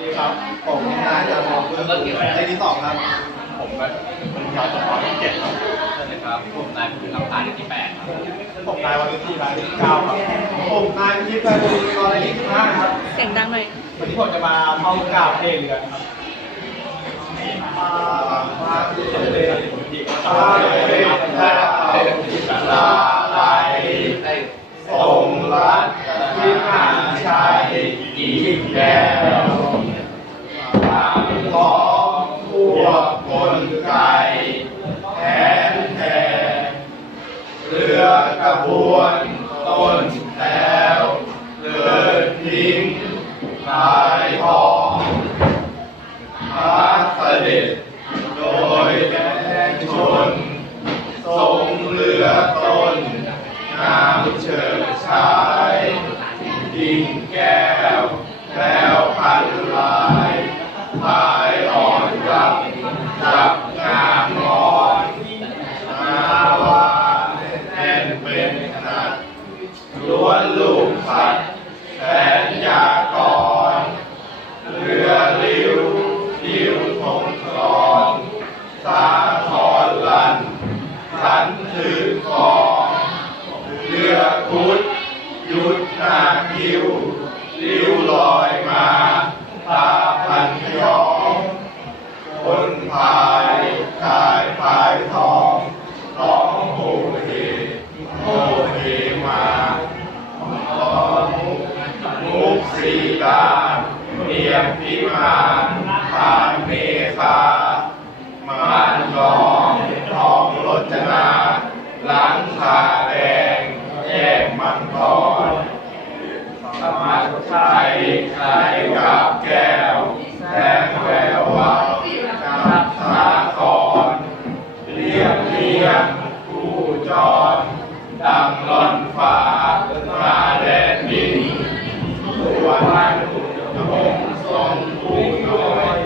ดีครับผมนายจันทร์มคือเลขที่2ครับผมก็เป็นชาวจังหวัดที่7ครับสวัสดีครับผมนายผู้นำพาที่8ครับผมนายวันที่รายที่9ครับผมนายพิชิตรายที่รายที่5ครับเสียงดังหน่อยวันนี้ผมจะมาเข้ากราบเทเรือนครับมาที่เรือนที่ลาไหลส่งรัตที่หาชัยอีกแก้วทางของพวกคนไก่แทนแทนเรือกระบวนต้นแล้วเลิศทิ้งลายทองพระเสด็จโดยแดนชนทรงเรือต้นงามเฉิดฉายดิ่งแก้วแล้วพันลายพายอ่อนกับจับงามงอนมาวาแน่นเป็นขนาดล้วนลูกสัตว์แสนยากรเรือลิ้วลิ้วทงกรอนสาครลันขันถือคองเรือคุดยุดหน้าคิวลิ้วลอยมาตาพันยองคนพายกายพายทองร้องโหเฮโหเฮมามุกสีกาเนียมพิมานผ่านเมฆามานกองทองรจนาหลังคาแดงแยกมังกรสมัครใจใครกับแก้วแสงแวววับกับสาครเรียบเรียงผู้จรดังล่อนฟ้ามาแดนดินวันองค์ทรงผู้น้อย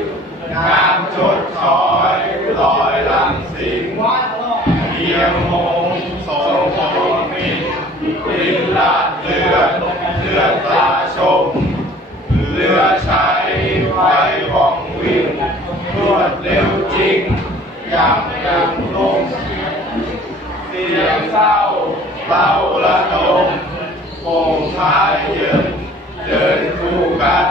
งามจดถอยลอยลังสิงเพียงมงทรงโพมิตรลิ้นลาดเลือดตาชมเรือชัยไว้ว่องวิ่งรวดเร็วจริงยังลงเสียงเศร้าเล่าละดมโป่งพายเยินเดินคู่กัน